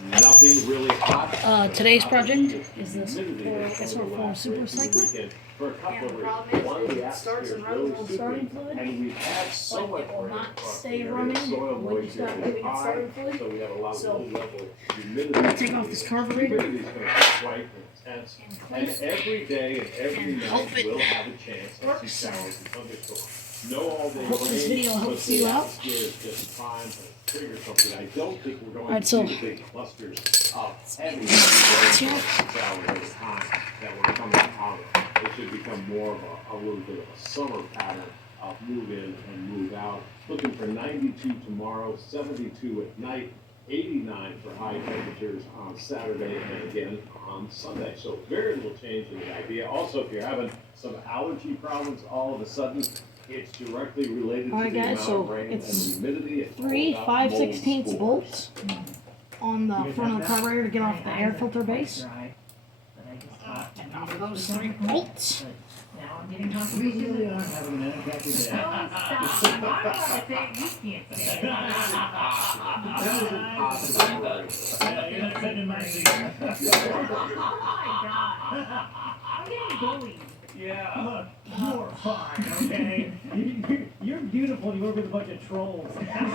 Nothing really hot. Today's project is this SR4 Super Cycler. For a couple And the of problem reasons. is, One, the it starts atmosphere and is runs really on soupy, starting fluid, and we've had so but much it will rain not across stay the area. running Soil when you moisture stop is giving it high, starting fluid. so we have a lot of So, low-level humidity. take off this carburetor Humidity is going to be quite intense, and every day and every and hope night it we'll have a chance of works. some showers and thunderstorms. No all-day Hope this rain, video but helps the you out. atmosphere is just primed to trigger something. I don't think we're going Alright, to so see the big clusters of heavy rain it's for here. 6 hours at a time that we're coming out of. It should become more of a little bit of a summer pattern of move in and move out. Looking for 92 tomorrow, 72 at night, 89 for high temperatures on Saturday and again on Sunday. So very little change in the idea. Also, if you're having some allergy problems all of a sudden, it's directly related to Alright, the guys, amount so of rain and it's humidity. It's 3 all about mold 5/16 spores. bolts on the front of the carburetor to get off the air filter base. And off those 3 bolts. Now I'm getting confirmation that I'm having an unattractive day. Oh, stop. I want to say you can't say it. You're not sending my Oh my god. I'm getting bullied. Yeah. Look, you're fine, okay? You're beautiful. You work with a bunch of trolls. I'm having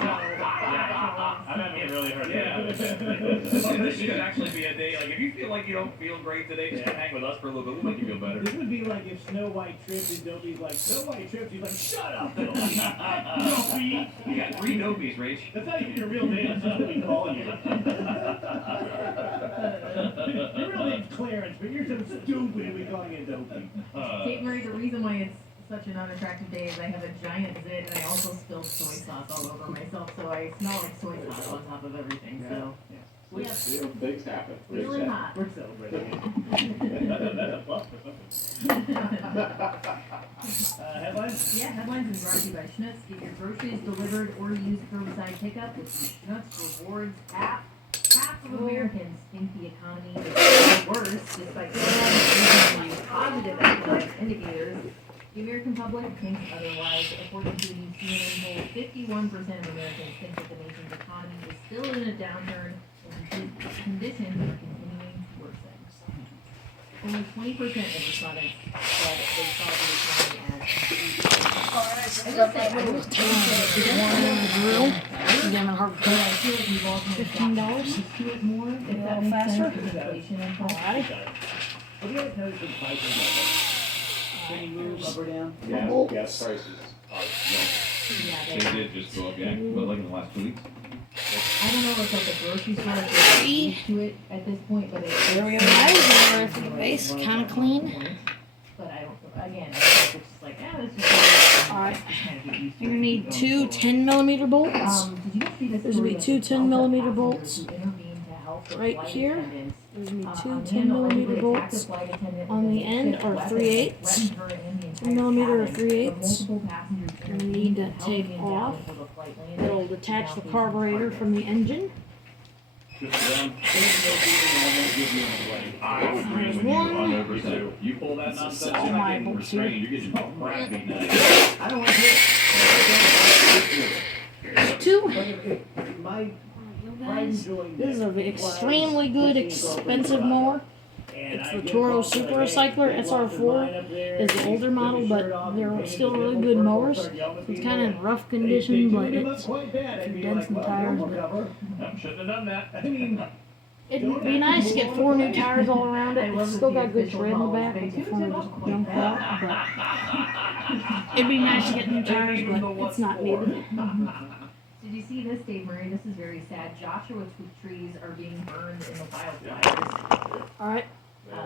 really hard. Yeah. This should actually be a day. Like, if you feel like you don't feel great today, just come hang with us for a little bit. We'll make you feel better. This would be like if Snow White tripped and Dopey's like, Snow White tripped. He's like, shut up, Dopey. Dopey. You got 3 Dopies, Rach. That's not even your real name. That's just what we call you. Your real name's Clarence, but you're so stupid we call you Dopey. Kate Marie, the reason why it's such an unattractive day is I have a giant zit and I also spilled soy sauce all over myself, so I smell like soy sauce on top of everything, so. Yeah, things happen. Really hot. We're celebrating. That's a plus for something. Headlines? Yeah, headlines is brought to you by Schnuts. Get your groceries delivered or use curbside pickup with the Schnuts Rewards app. Half of Americans think the economy is getting worse, despite some positive economic indicators. The American public thinks otherwise. According to a new CNN poll, 51% of Americans think that the nation's economy is still in a downturn and conditions are continuing to worsen. Only 20% of respondents said they saw the economy as Drill. Again, a hard but I feel like we've all kind of $15. gotten to it more, if that little makes faster. sense, with inflation and stuff. Alright. Have you guys noticed the price of it? Can you move up or down? Gas prices are Yeah, They did just go up, yeah. But like in the last 2 weeks. I don't know if like a grocery store is used to it at this point, but it's. There we go, guys. We're for the base, kind of clean. But I don't, again, I think it's just like, it's just. Alright. Just kind of get used to You're it. gonna need 2 10mm bolts. Did you guys see this? There's gonna be story 2 of 10mm Delta bolts passengers who intervened to help the right flight here. attendants? There's gonna be A 2 man 10mm allegedly attacked a bolts flight attendant on with the a end, stick or weapon 3/8. that threatened her and the entire 3mm or cabin. 3/8. But multiple passengers You're gonna need to intervened help take him down off. until the flight landed. It'll detach Now the facing carburetor charges. from the engine. Just down. I agree with you One. 100%. You pull that nonsense, you're not getting restrained. You're getting crap beat down. I don't want to. 2. My Guys, this is an extremely good, expensive mower. It's the Toro Super Recycler SR4. It's the older model, but they're still really good mowers. It's kind of in rough condition, but it's dents and tires. But Shouldn't have done that. I mean, it'd be nice to get 4 new tires all around it. It's still got good tread in the back, but the front is just junked out. But it'd be nice to get new tires, but it's not needed. Did you see this, Dave Murray? This is very sad. Joshua trees are being burned in the wildfires. Alright.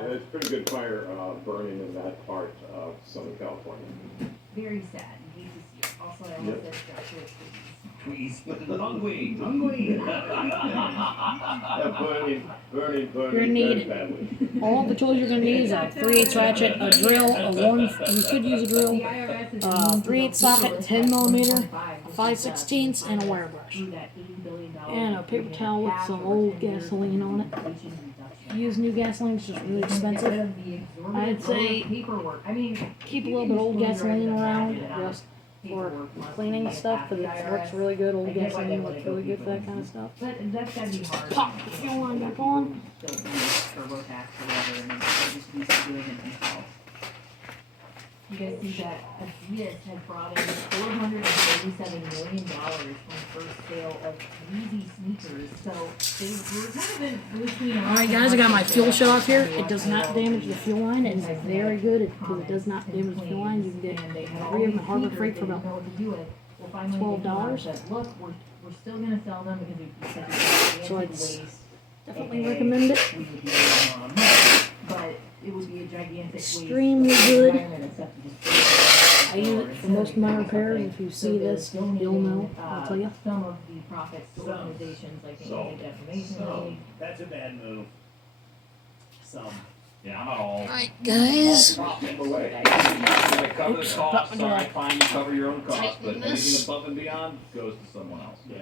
It's pretty good fire burning in that part of Southern California. Very sad. You hate to see it. Also, I almost said Joshua trees. Please. Hungry. hungry. Burning, You're gonna very need badly. all the tools you're gonna need is a 3/8 ratchet, a drill, you could use a drill, The IRS is 3/8 socket, 10mm, a 5/16, and a wire brush. through that $80 billion And a paper towel with some old gasoline on it. Use new gasoline, it's just really expensive. I'd say paperwork. I mean, keep a little bit old gasoline around, just paperwork must cleaning be stuff, at but the it works IRS. really good. Old I get why they gasoline wanna works go really good keep for that it kind of stuff. But that's gotta be hard. Pop the fuel line back on. Still do TurboTax or whatever, and then they're just used to doing it themselves. You guys see that Adidas has brought in $437 million from the first sale of Yeezy sneakers. So they were kind of in between. Alright guys, I got my fuel shut off here. It does not damage the fuel line. It's very good because it does not damage the fuel line. You can get 3 of them at Harbor Freight for about $12. But look, we're still gonna sell them because we said it's So gigantic it's waste. definitely aka recommend it. we would be losing a lot of money, but it would be a gigantic waste. Extremely of the good. environment and stuff to just I use it for most of my repairs. If you see this, you'll know. I'll tell you. Some of the profits to organizations like the Anti-Defamation League. That's a bad move. Some. Yeah, I'm not all. Alright guys. Profit away. Like, cover the Oops, cost, pop my alright, jack. fine, you cover your own costs, but Tighten anything this. above and beyond goes to someone else. Yeah.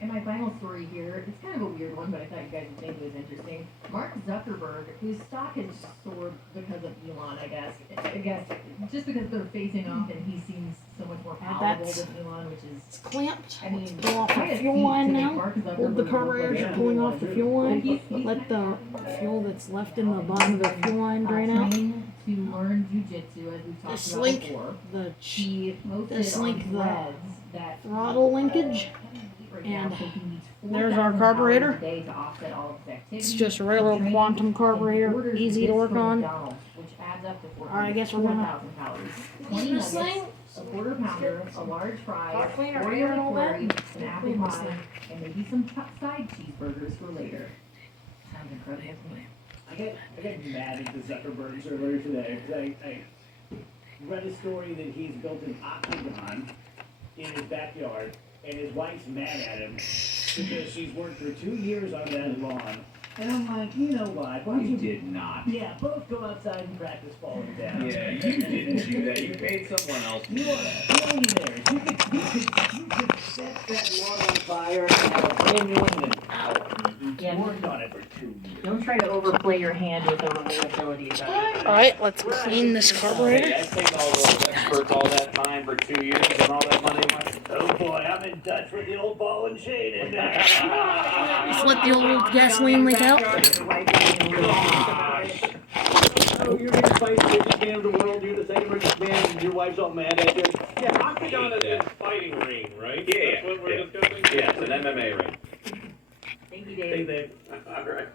And my final story here, it's kind of a weird one, but I thought you guys would think it was interesting. Mark Zuckerberg, whose stock has soared because of Elon, I guess, just because they're facing off and he seems so much more palatable That's- with Elon, which is, It's clamped. I Let's mean, pull off I the had fuel feet line to make now. Mark Zuckerberg Hold the look carburetor like to a pulling real off the one. fuel line. He's Let the fuel that's left in the bottom of the fuel line drain out. Trained to learn jujitsu, as we've talked Just about link before. the He posted just link on the Threads that throttle linkage. and there's our carburetor. It's It's just a regular quantum carburetor, easy to work on. Alright, I guess we're gonna clean this thing. A quarter pounder, a large fry, Car cleaner Oreo here and all that. McFlurry, an apple Clean this pie, thing. and maybe some side cheeseburgers for later. Sounds incredible to me. I got mad at the Zuckerbergs earlier today because I read a story that he's built an octagon in his backyard and his wife's mad at him because she's worked for 2 years on that lawn. And I'm like, you know what? Why don't You you did not. Yeah, both go outside and practice falling down. Yeah, you didn't do that. You paid someone else to You do are that. billionaires. You could set that lawn on fire and have a brand new one in an hour. Yeah. You worked on it for 2 years. Don't try to overplay your hand with the relatability about it. Alright, let's clean this carburetor. Hey, I paid all those experts all that time for 2 years and all that money went. Oh boy, I'm in touch with the old ball and chain in there. Just let the old gasoline leak out. Oh, you're gonna fight the richest man of the world, you're the second richest man, and your wife's all mad at you. Yeah, octagon is a fighting ring, right? Yeah, That's what we're yeah. discussing? Yeah, it's an MMA ring. Thank you, Hey, Dave. babe. Alright.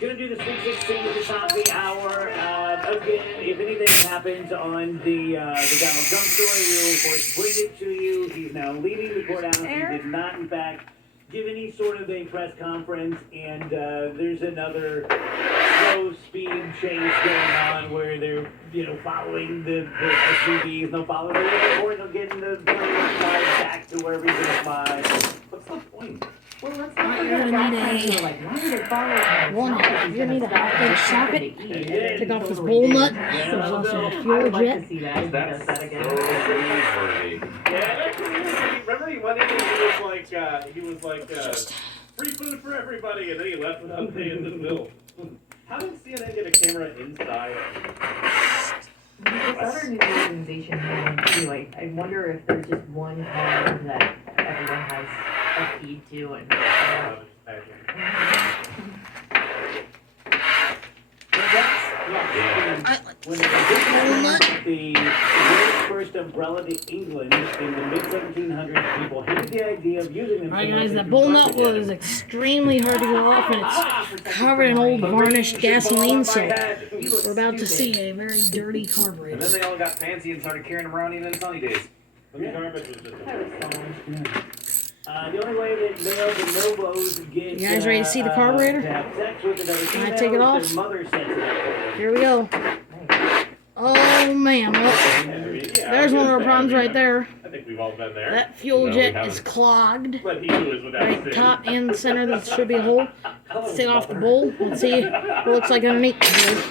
Gonna do the Sweet 16 at the top of the hour. Again, if anything happens on the Donald Trump story, we will of course bring it to you. He's now leaving the courthouse. He did not, in fact, give any sort of a press conference, and there's another slow speed chase going on where they're, following the SUVs. They'll follow the airport. They'll get in the plane and fly back to wherever he's gonna fly. What's the point? Well, let's Alright, not you're forget gonna about need that. Like, why are they following him? One, It's not like you're he's gonna need a gonna hot stop plate socket. to eat, and then Take off he this totally bowl did. nut. Yeah, There's also a I fuel would like jet. to see that. If he does That's that so again. newsworthy. Yeah, remember he went in and he was like, free food for everybody, and then he left without paying the bill. How did CNN get a camera inside? This other news organization had one too. I wonder if there's just one car that everyone has a feed to, and When they did the world's first umbrella to England in the mid-1700s, people hated the idea of using them. Alright so much guys, they that threw bowl nut garbage at was them. extremely hard to get off and it's covered in old varnished gasoline, so we're about to see a very dirty And carburetor. then they all got fancy and started carrying them around even in sunny days. When the garbage was just The only way that males and nobos get You guys ready to see the carburetor? to have sex with another Can I female take it is off? their mother sets it up. Here we go. Oh man, well, there's one of our problems right there. I think we've all been there. That fuel No, we jet haven't. is clogged. But he who is without Right sin. top and center, there should be a hole. Let's take off the bowl. Let's see what it looks like underneath the bowl.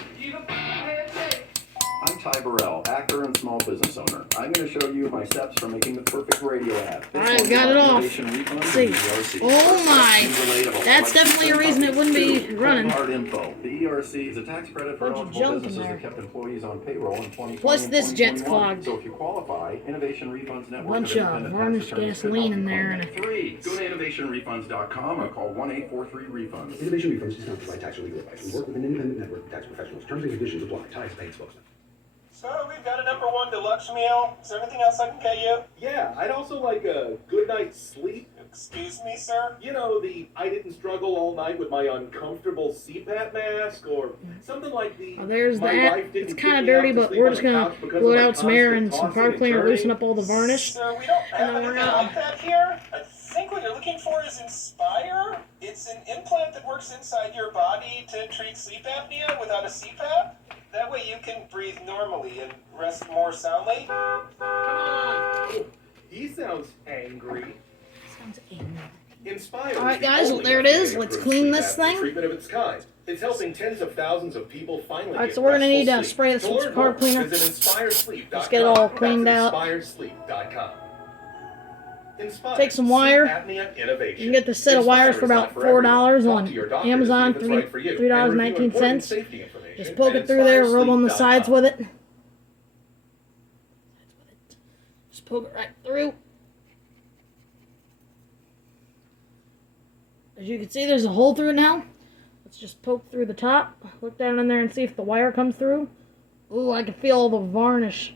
I'm Ty Burrell, actor and small business owner. I'm going to show you my steps for making the perfect radio ad. Alright, got it off. Let's see. Oh my. That's definitely a reason it wouldn't be running. Hard info. The ERC is a tax credit for Bunch of eligible junk in businesses there. that kept employees on payroll in 2020 Plus and this jet's 2021. clogged. So if you qualify, Innovation Refunds Network Bunch of independent varnished tax attorneys could gasoline help in you there find and that. 3. Go to innovationrefunds.com or call 1-843-REFUNDS. Innovation Refunds does not provide tax or legal advice. We work with an independent network of tax professionals. Terms and conditions apply. Ty is a paid spokesman. So we've got a #1 deluxe meal. Is there anything else I can get you? Yeah, I'd also like a good night's sleep. Excuse me, sir? You know, the I didn't struggle all night with my uncomfortable CPAP mask, or something like the Well, there's my that. wife didn't It's kick kind of me out dirty, to but sleep we're on just the gonna couch because blow of it my out some air constant and some tossing car and cleaner, turning. loosen up all the varnish. Sir, we don't And have then we're anything out. like that here. I think what you're looking for is Inspire. It's an implant that works inside your body to treat sleep apnea without a CPAP. That way you can breathe normally and rest more soundly. He sounds angry. Sounds angry. Inspire. Alright, is the guys, well, only there it is. FDA Let's approved clean sleep this apnea thing. treatment of its kind. It's helping tens of thousands of people finally Alright, get so we're gonna need to restful sleep. spray this with learn car more, cleaner. Visit inspiresleep.com. Just get it all cleaned That's out. inspiresleep.com. Inspire Take some sleep wire. apnea innovation. You can get this set of wires for about $4 Talk on to your doctor to Amazon, see if it's right for you, and $3.19. review important safety information Just poke at it through there, rub on the inspiresleep.com. sides with it. Just poke it right through. As you can see, there's a hole through it now. Let's just poke through the top. Look down in there and see if the wire comes through. Ooh, I can feel all the varnish.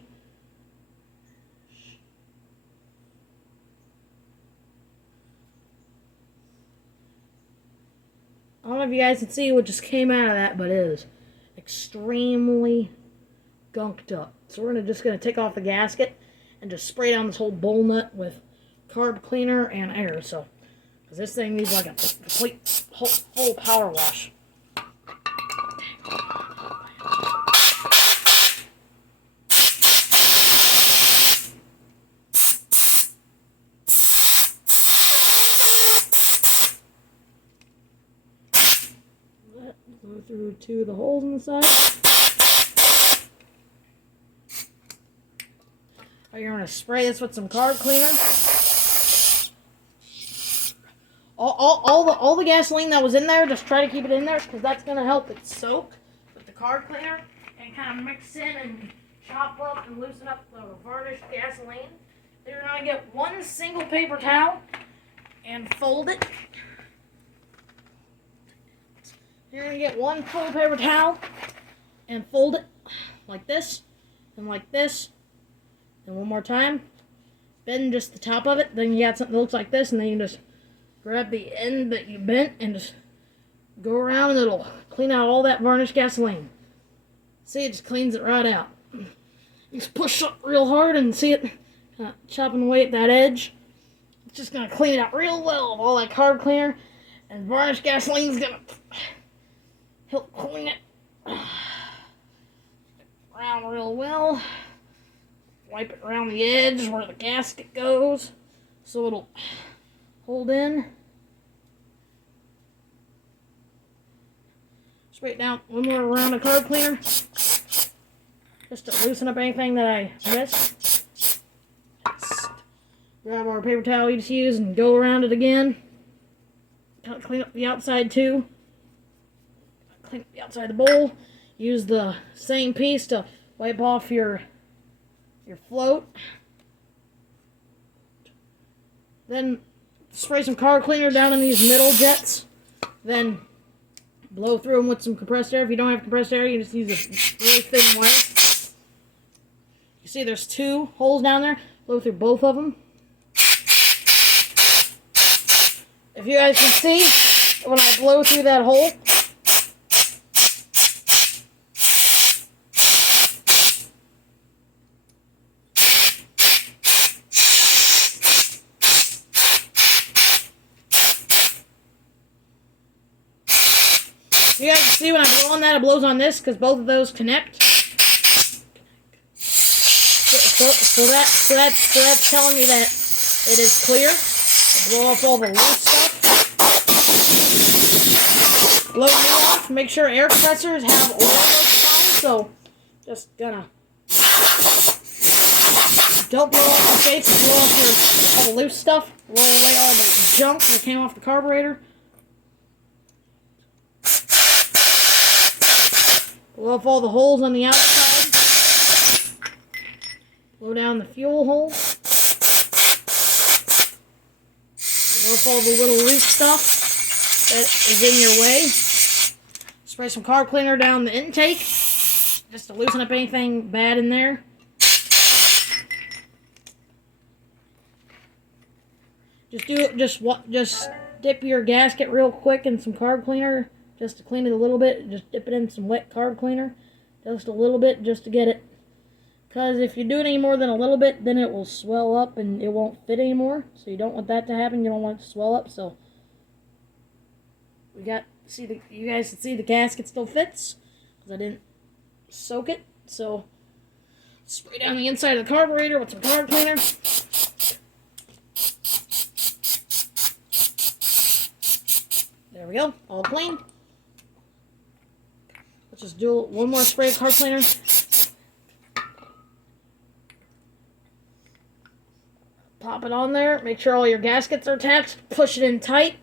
I don't know if you guys can see what just came out of that, but it is extremely gunked up. So we're just gonna take off the gasket and just spray down this whole bowl nut with carb cleaner and air. So, because this thing needs like a complete full power wash. Go through two of the holes in the side. You're gonna spray this with some carb cleaner. All the gasoline that was in there, just try to keep it in there because that's gonna help it soak with the carb cleaner and kind of mix in and chop up and loosen up the varnished gasoline. Then you're gonna get one single paper towel and fold it. You're gonna get one full paper towel and fold it like this and like this. And one more time, bend just the top of it, then you got something that looks like this, and then you just grab the end that you bent and just go around and it'll clean out all that varnished gasoline. See, it just cleans it right out. You just push up real hard and see it chopping away at that edge. It's just going to clean it out real well of all that carb cleaner, and varnished gasoline's going to help clean it around real well. Wipe it around the edge where the gasket goes so it'll hold in. Spray it down one more round of carb cleaner just to loosen up anything that I missed. Grab our paper towel we just used and go around it again. Kind of clean up the outside too. Clean up the outside of the bowl. Use the same piece to wipe off your float. Then spray some car cleaner down in these middle jets. Then blow through them with some compressed air. If you don't have compressed air, you just use a really thin wire. You see there's two holes down there. Blow through both of them. If you guys can see, when I blow through that hole, you guys see when I blow on that, it blows on this because both of those connect. So that's telling me that it is clear. Blow off all the loose stuff. Blow me off. Make sure air compressors have oil most of the time. So just gonna Don't blow off your face, blow off all the loose stuff, blow away all the junk that came off the carburetor. Blow off all the holes on the outside. Blow down the fuel hole. Blow off all the little loose stuff that is in your way. Spray some carb cleaner down the intake, just to loosen up anything bad in there. Just dip your gasket real quick in some carb cleaner, just to clean it a little bit. Just dip it in some wet carb cleaner, just a little bit, just to get it. Because if you do it any more than a little bit, then it will swell up and it won't fit anymore. So you don't want that to happen. You don't want it to swell up. So you guys can see the gasket still fits because I didn't soak it. So spray down the inside of the carburetor with some carb cleaner. There we go, all clean. Let's just do one more spray of carb cleaner. Pop it on there, make sure all your gaskets are attached, push it in tight,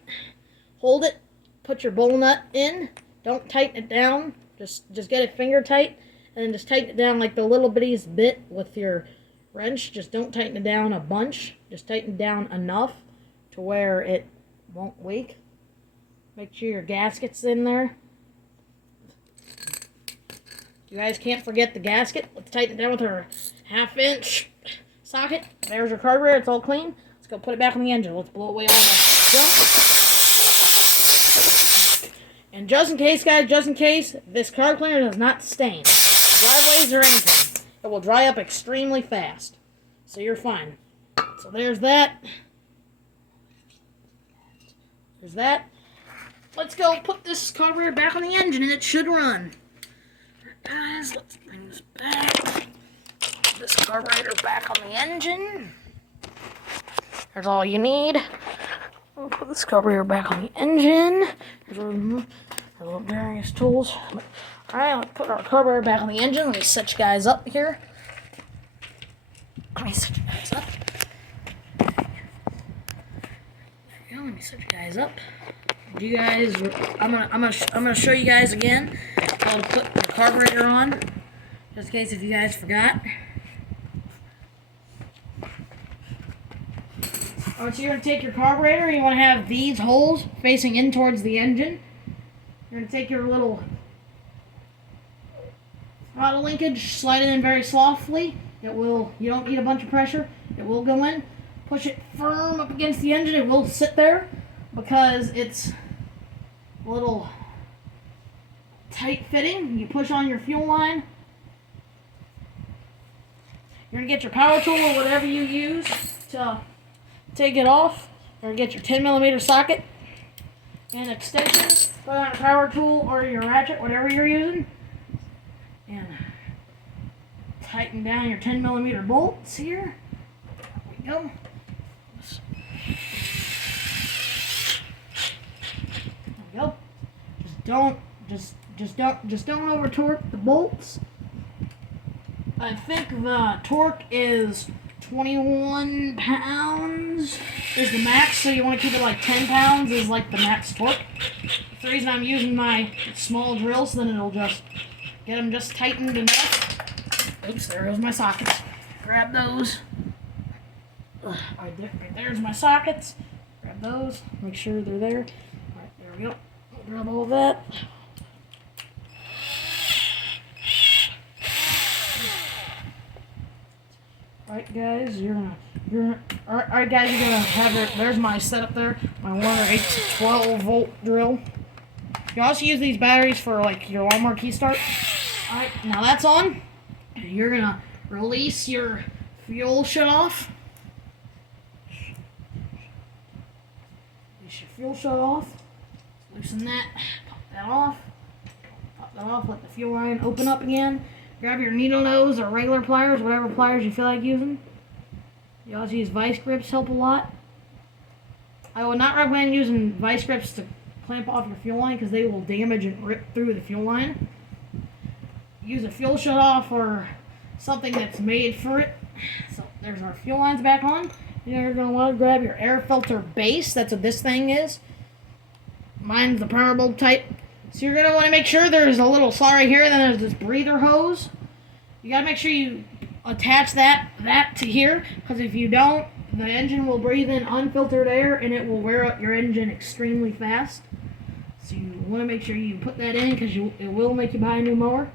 hold it, put your bowl nut in, don't tighten it down, just get it finger tight, and then just tighten it down like the little bittiest bit with your wrench. Just don't tighten it down a bunch, just tighten it down enough to where it won't leak. Make sure your gasket's in there. You guys can't forget the gasket. Let's tighten it down with our 1/2-inch socket. There's your carburetor. It's all clean. Let's go put it back on the engine. Let's blow away all the junk. And just in case, guys, this carb cleaner does not stain driveways or anything. It will dry up extremely fast. So you're fine. So there's that. There's that. Let's go put this carburetor back on the engine and it should run. Guys, let's bring this back. Put this carburetor back on the engine. There's all you need. We'll put this carburetor back on the engine. There's little various tools. Alright, let's put our carburetor back on the engine. Let me set you guys up here. Let me set you guys up. There you go, let me set you guys up. You guys, I'm gonna show you guys again how to put the carburetor on, just in case if you guys forgot. Alright, so you're gonna take your carburetor and you want to have these holes facing in towards the engine. You're gonna take your little throttle linkage, slide it in very softly. You don't need a bunch of pressure. It will go in. Push it firm up against the engine. It will sit there because it's a little tight fitting. You push on your fuel line. You're going to get your power tool or whatever you use to take it off. You're going to get your 10mm socket and extensions. Put on a power tool or your ratchet, whatever you're using. And tighten down your 10mm bolts here. There we go. Yep. Just don't over torque the bolts. I think the torque is 21 pounds is the max, so you want to keep it like 10 pounds is like the max torque. That's the reason I'm using my small drill, so then it'll just get them just tightened enough. Oops, there goes my sockets. Grab those. Right there's my sockets. Grab those. Make sure they're there. Alright, there we go. Grab all of that. Alright guys, alright guys, you're gonna have your, there's my setup there. My 1 8 to 12 volt drill. You also use these batteries for like your lawnmower key start. Alright, now that's on. You're gonna release your fuel shut off. Release your fuel shut off. Loosen that. Pop that off. Pop that off. Let the fuel line open up again. Grab your needle nose or regular pliers, whatever pliers you feel like using. You also use vice grips, help a lot. I would not recommend using vice grips to clamp off your fuel line because they will damage and rip through the fuel line. Use a fuel shut off or something that's made for it. So there's our fuel lines back on. You're going to want to grab your air filter base. That's what this thing is. Mine's the power bulb type. So you're going to want to make sure there's a little slot right here. Then there's this breather hose. You got to make sure you attach that to here. Because if you don't, the engine will breathe in unfiltered air and it will wear out your engine extremely fast. So you want to make sure you put that in because it will make you buy a new mower.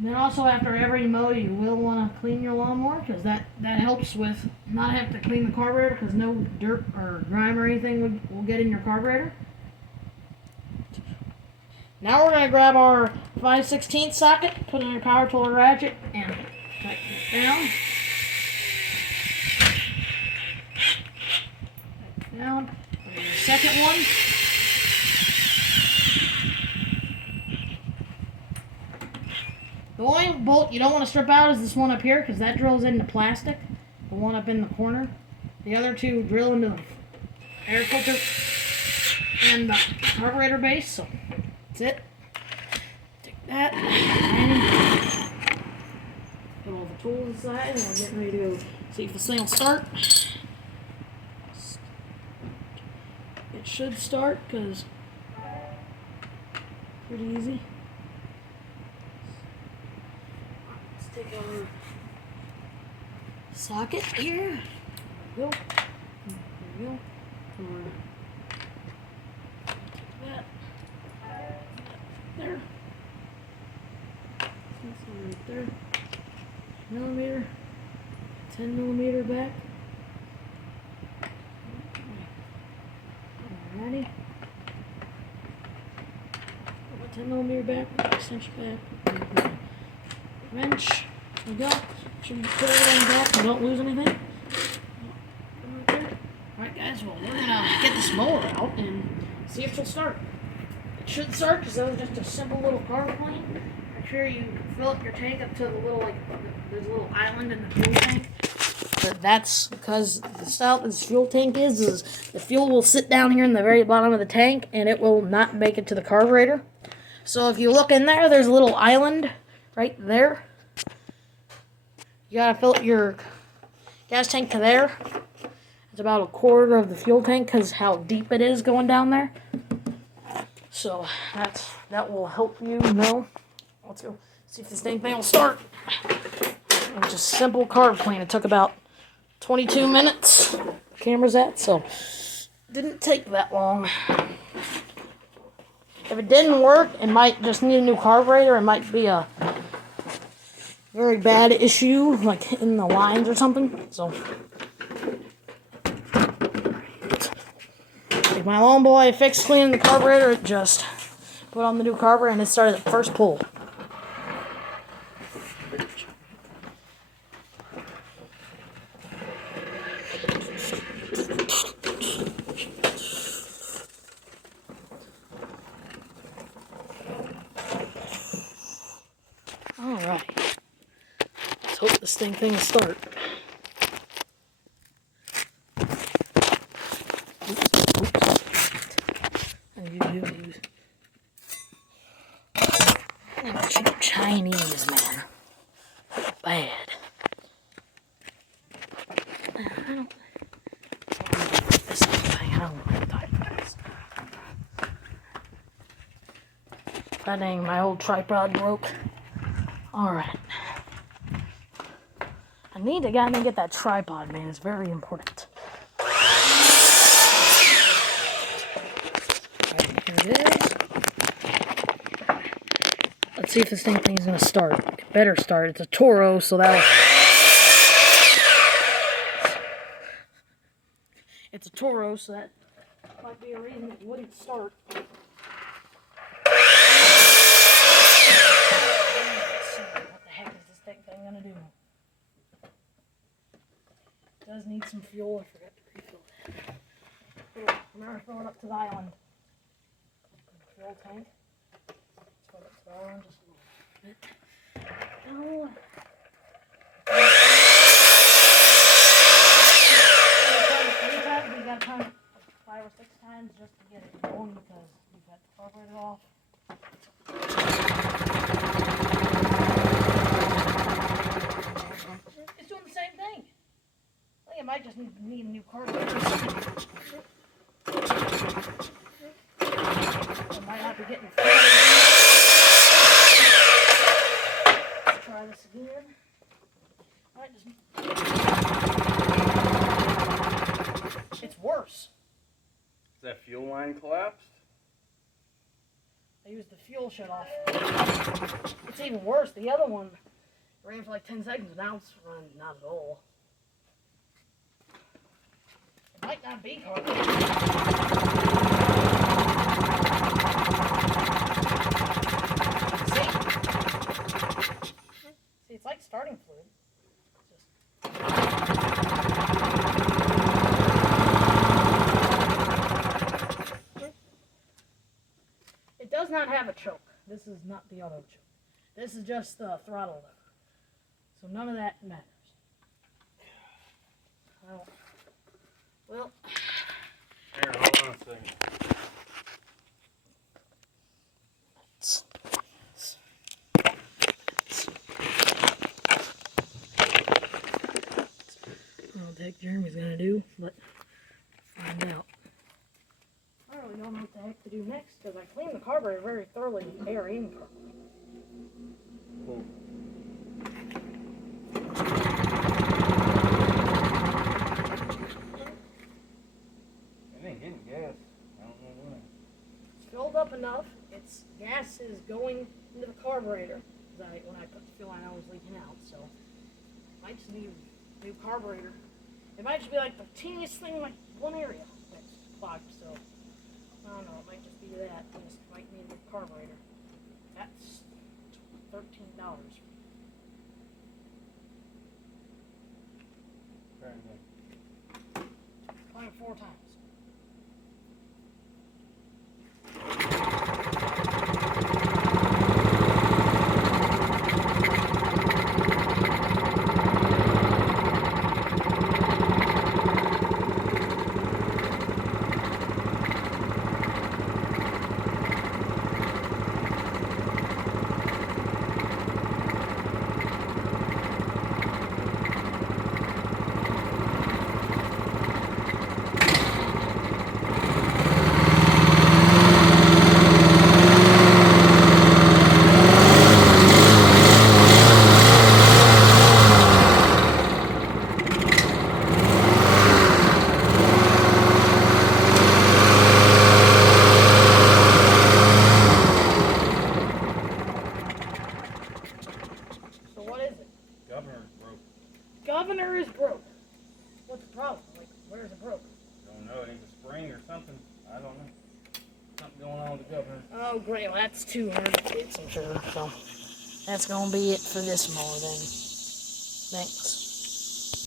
Then also after every mow, you will want to clean your lawnmower because that helps with not having to clean the carburetor because no dirt or grime or anything will get in your carburetor. Now we're going to grab our 5/16 socket, put it in your power tool ratchet, and tighten it down. Tighten it down. Put in the second one. The only bolt you don't want to strip out is this one up here because that drills into plastic. The one up in the corner. The other two drill into the air filter and the carburetor base. So that's it. Take that. And put all the tools aside and we're getting ready to go see if this thing will start. It should start because pretty easy. Take our socket here. There we go. There we go. That. There. This one right there. Millimeter. 10 millimeter back. Alrighty. Put my 10 millimeter back. Extension back. Wrench. There we go. Should put everything back and don't lose anything. Right there. Alright guys, well we're gonna get this mower out and see if it'll start. It should start because that was just a simple little carb plane. Make sure you fill up your tank up to the little there's a little island in the fuel tank. But that's because the style this fuel tank is the fuel will sit down here in the very bottom of the tank and it will not make it to the carburetor. So if you look in there, there's a little island right there. You gotta fill up your gas tank to there. It's about a quarter of the fuel tank because how deep it is going down there. So that will help you know. Let's go see if this thing will start. It's just a simple carb plane. It took about 22 minutes. The camera's at, so didn't take that long. If it didn't work, it might just need a new carburetor. It might be a very bad issue, like in the lines or something. So, like my lawn boy fixed cleaning the carburetor, it just put on the new carburetor and it started at first pull. Alright. Let's hope this thing will start. Cheap Chinese, man. Bad. I don't this thing. I don't know what this. God dang, my old tripod broke. Alright. I need to gotta get that tripod, man. It's very important. Right, here it is. Let's see if this thing's gonna start. It better start. It's a Toro, so that'll... It's a Toro, so that might be a reason it wouldn't start. Let's see, what the heck is this thing gonna do? It does need some fuel. I forgot to refill that. Remember filling up to the island. Fuel tank. Let's fill it up to the island just a little bit. Oh. We got to turn it 5 or 6 times just to get it going because we've got the carburetor off. doing the same thing. I think it might just need a new carburetor. I might not be getting Let's try this again. Might just... It's worse. Is that fuel line collapsed? I used the fuel shut off. It's even worse. The other one ran for like 10 seconds. Now it's running not at all. It might not be carburetor. See, it's like starting fluid. It does not have a choke. This is not the auto choke. This is just the throttle lever. So none of that matters. Well, Here, hold on a second. I don't think Jeremy's gonna do, but find out. I don't really know what the heck to do next because I cleaned the carburetor very thoroughly with air in carburetor. Cool. It ain't getting gas. I don't know why. It's filled up enough. Its gas is going into the carburetor. When I put the fuel line, I was leaking out. So I might just need a new carburetor. It might just be like the teeniest thing, like one area that's clogged. So I don't know. It might just be that. I just might need a new carburetor. That's $13. Try it 4 times. Governor is broke. What's the problem? Like, where is it broke? Don't know. It ain't a spring or something. I don't know. Something going on with the governor. Oh, great. Well, that's 200 bits, I'm sure. So, that's going to be it for this mower then. Thanks.